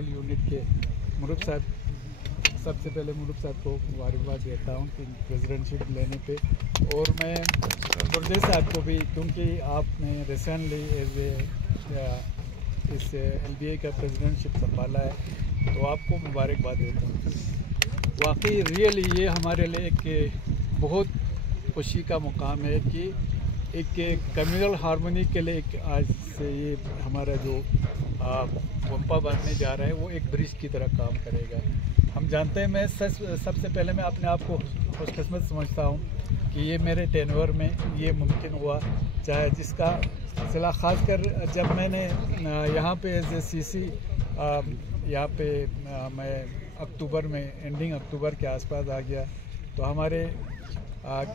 Medical unit के मुरुब साहब, सबसे पहले मुरुब साहब को मुबारकबाद देता हूँ कि प्रेसिडेंटशिप लेने पे, और मैं गुरदेव साहब को भी, क्योंकि आपने रिसेंटली एज इस LBA का प्रेसिडेंटशिप संभाला है, तो आपको मुबारकबाद देता हूँ। वाकई रियली ये हमारे लिए एक बहुत खुशी का मुकाम है कि एक कम्युनल हार्मनी के लिए एक आज से ये हमारा जो वंपा बनने जा रहा है वो एक ब्रिज की तरह काम करेगा। हम जानते हैं, मैं सबसे पहले मैं अपने आप को खुशकिस्मत समझता हूँ कि ये मेरे टेन्योर में ये मुमकिन हुआ, चाहे जिसका सिलसिला ख़ासकर जब मैंने यहाँ पे एज ए CC यहाँ पे मैं अक्टूबर में एंडिंग अक्टूबर के आसपास आ गया, तो हमारे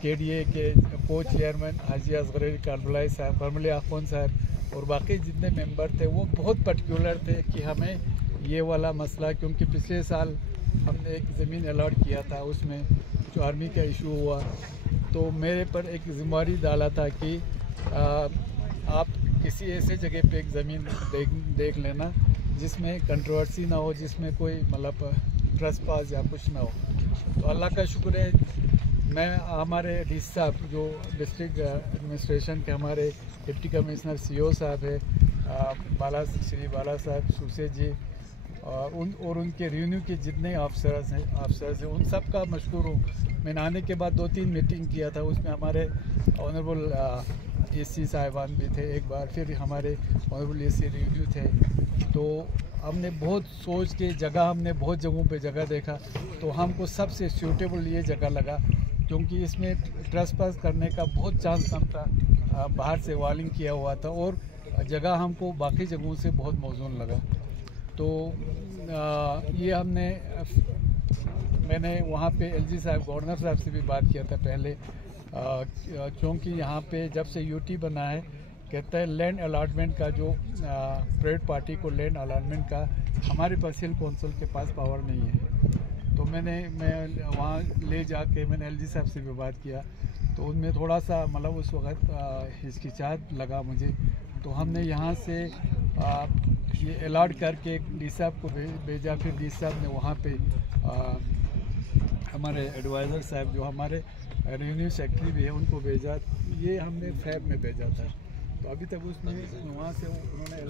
KDA के को चेयरमैन हाजी असगर अली कारबलाई साहब, फरमली आखोन साहब और बाकी जितने मेंबर थे वो बहुत पर्टिकुलर थे कि हमें ये वाला मसला, क्योंकि पिछले साल हमने एक ज़मीन अलॉट किया था, उसमें जो आर्मी का इशू हुआ, तो मेरे पर एक जिम्मेदारी डाला था कि आप किसी ऐसे जगह पे एक ज़मीन देख लेना जिसमें कंट्रोवर्सी ना हो, जिसमें कोई मतलब ट्रेसपास या कुछ ना हो। तो अल्लाह का शुक्र है, मैं हमारे DC साहब जो डिस्ट्रिक्ट एडमिनिस्ट्रेशन के हमारे डिप्टी कमिश्नर CO साहब है, श्री बाला साहब सुसे जी, और उनके रेवेन्यू के जितने अफसर्स हैं उन सब का मशकूर हूँ। मैंने आने के बाद 2-3 मीटिंग किया था, उसमें हमारे ऑनरेबल AC साहिबान भी थे एक बार, फिर हमारे ऑनरेबल AC रेवेन्यू थे। तो हमने बहुत सोच के हमने बहुत जगहों पे जगह देखा, तो हमको सबसे सूटेबल ये जगह लगा, क्योंकि इसमें ट्रेसपास करने का बहुत चांस कम था, बाहर से वालिंग किया हुआ था और जगह हमको बाकी जगहों से बहुत मौजूद लगा। तो ये मैंने वहाँ पे LG साहब गवर्नर साहब से भी बात किया था पहले, क्योंकि यहाँ पे जब से UT बना है, कहता है लैंड अलॉटमेंट का जो प्राइवेट पार्टी को लैंड अलॉटमेंट का हमारे पास हिल कौंसिल के पास पावर नहीं है। तो मैं वहाँ ले जाके मैंने LG साहब से भी बात किया, तो उनमें थोड़ा सा मतलब उस वक्त हिचकिचाहट लगा मुझे, तो हमने यहाँ से ये अलॉट करके DC साहब को भेजा, फिर DC साहब ने वहाँ पे हमारे एडवाइज़र साहब जो हमारे रेवेन्यू सेक्रेटरी भी है उनको भेजा, ये हमने फैब में भेजा था, तो अभी तक उसमें वहाँ से उन्होंने